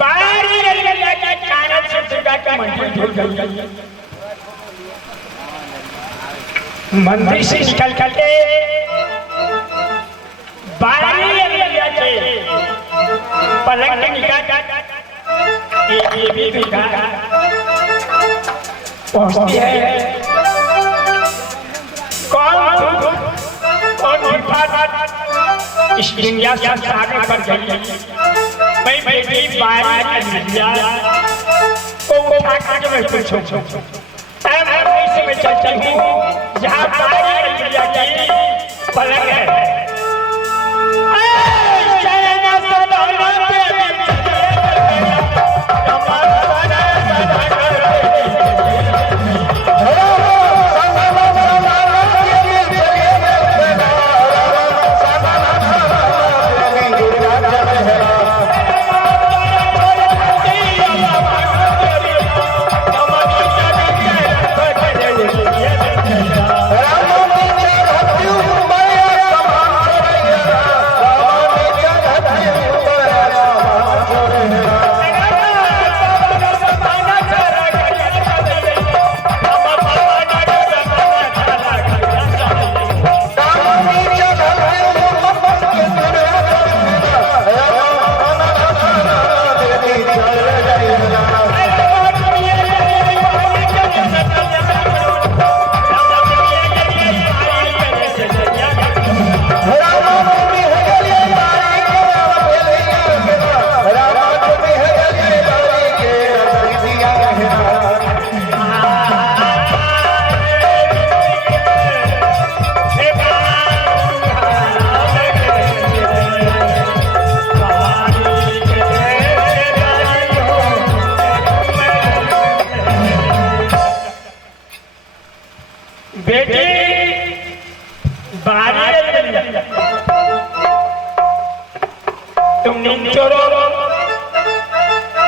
बारी रैया के कारण से दुर्गा का मंदिर ढूंढ गई। मंदिर से निकल करके बारी रैया के पलंग के निकाल ये भी दुर्गा पहुंचती है। इस दुनिया से सागर पर गई मैं बेटी बारी रैया को उठा के मैं पूछूं ऐसे में चलती हूँ जहाँ बारी रैया की पलंग है।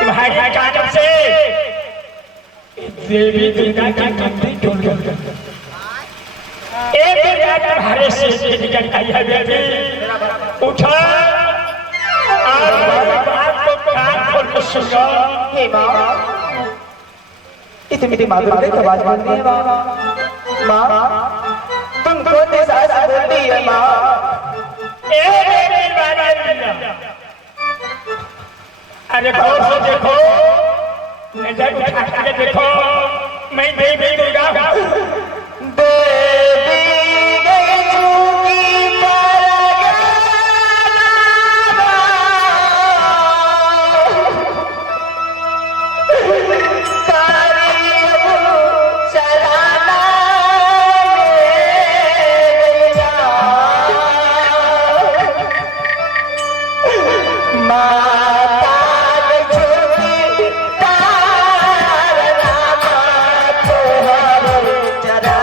तुम्हारी कारण से देवी दुर्गा की मंदिर ढूंढ गई। एक दुर्गा तुम्हारे से निकल आई है बेबी, उठा और बात को कान खोल के सुनो। हे माँ, इतनी मीठी माधुरी की आवाज बोल रही है माँ। तुमको ऐसा बोलती है माँ। अरे गौर से देखो, नजर उठा के देखो, मैं देवी दुर्गा चरा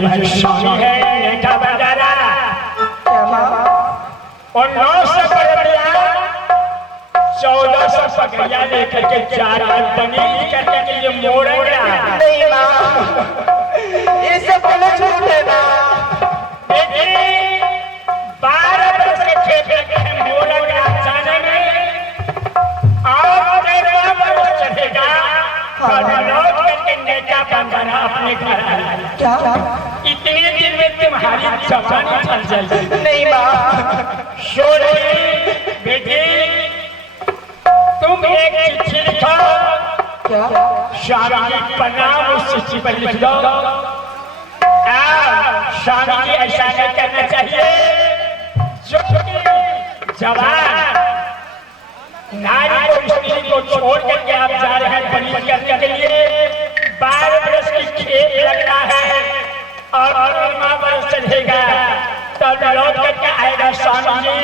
हमारे जो स्वामी है नेता बजारा और 900 पगड़िया 1400 पगड़िया लेकर के 4 बनी करने के लिए मोड़ गया। नहीं माँ, ये सब बोले झूठ है ना। 12 वर्ष के खेत में मोड़ गया जाने में और 13 वर्ष चलेगा लौट करके नेता बंधाना अपने घर आया। क्या इतने दिन में तुम्हारी जवानी चल जाएगी। नहीं माँ, शोरी बेटी तुम एक चिट्ठी लिखो। क्या स्वामी जी प्रणाम उस चिट्ठी पर लिख दो। स्वामी जी ऐसा नहीं करना चाहिए। जवान नारी को स्त्री को छोड़ करके आप जा रहे हैं बलि करने के लिए। 12 वर्ष की खेत लगता है और 13 वर्ष चलेगा तब लौट करके आएगा। स्वामी जी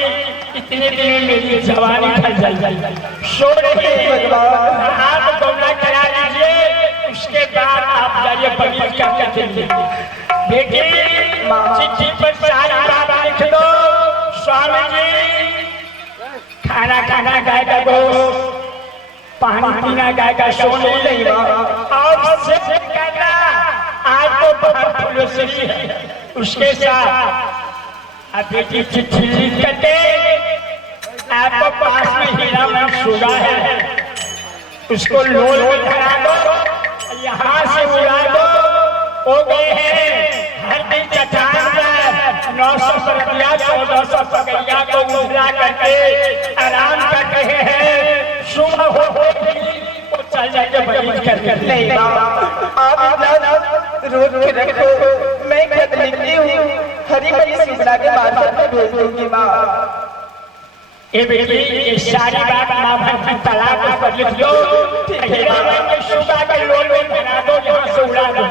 इतने दिन में मेरी जवानी ढल जाएगी। सो रही आप गौना करा लीजिए, उसके बाद आप जाइए बलि करने के लिए। बेटी चिट्ठी पर सारी बात लिख दो। स्वामी जी खाना खाना गायका दो, पानी पीना गायका सोने और कहना आज तो बहुत फूलों से है। उसके साथ अब बेटी चिट्ठी लिख करके आपको पास में हीरा मन सुगा है उसको लोल में धरा दो, यहाँ से उड़ा दो। हो गए हैं हर दिन चट्टान पर 900 पगड़िया 1400 पगड़िया को उजला करके आराम कर रहे हैं। सुबह हो वो चल जाएंगे बलि करके। नहीं माँ, आप इतना रोज के रखो, मैं खत लिखती हूँ, हरी भरी सुगड़ा के मार्फत में भेज दूंगी माँ। ये बेटी ये सारी बात माँ भर की तलाक पर लिख दो। हीरा मन के सुगा के लोल में बना दो, यहाँ से उड़ा दो।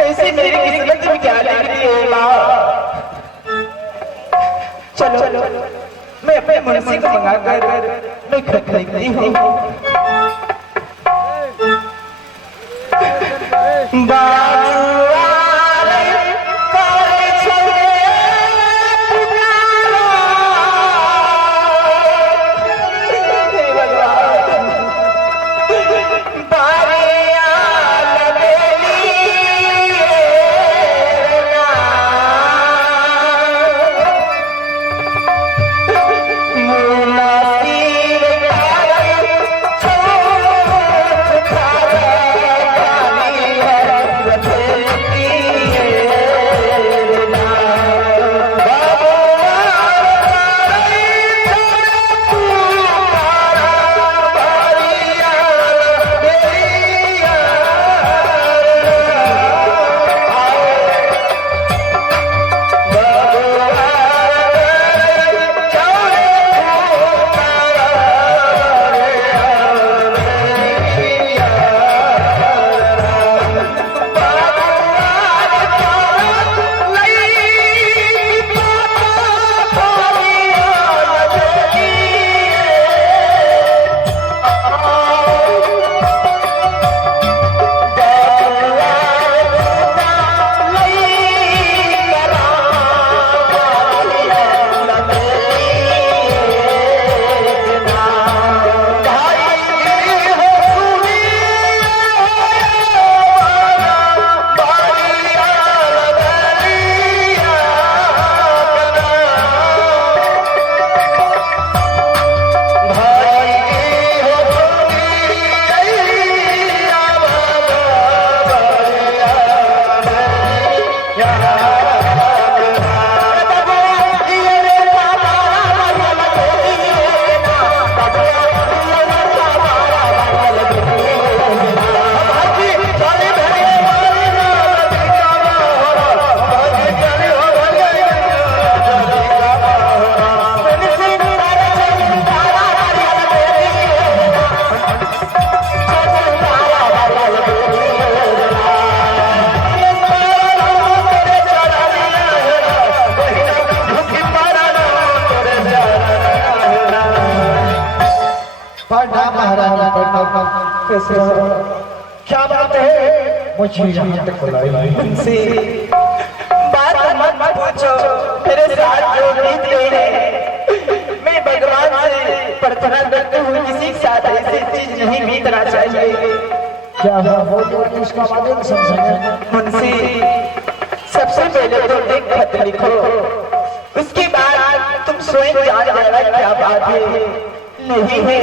ऐसे मेरी किस्मत में क्या लिखती है माँ। चलो मैं अपने मुंशी को मंगा कर मैं खत लिखती हूँ। कैसे हो? क्या बात है? मुझे यहाँ तक बुलाया मुंशी, बात मत पूछो, मेरे साथ जो बीत गई है, मैं भगवान से प्रार्थना करती हूँ किसी के साथ ऐसी चीज नहीं बीतना चाहिए। क्या हुआ वो जो इसका माध्यम समझाया? मुंशी, सबसे पहले तो एक खत लिखो, उसके बाद तुम स्वयं जान जाना क्या बात है नहीं है।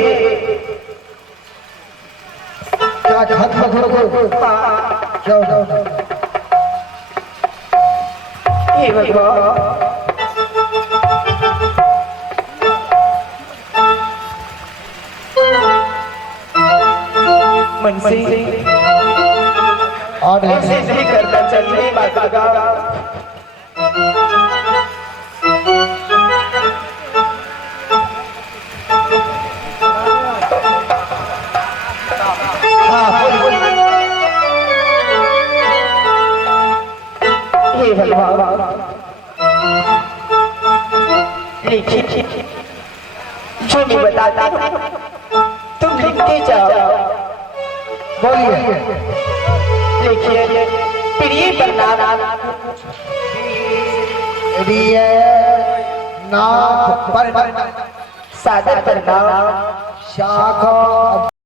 क्या खत लिखोगे? क्या होगा? हे भगवान, मुंशी, ऐसे नहीं करना चाहिए माता का। हे भगवान, लिखिए जो मैं बताता हूँ तुम लिखते जाओ। बोलिए। लिखिए, प्रिय प्रणाम, प्रिय नाथ पर सादर प्रणाम, शाखा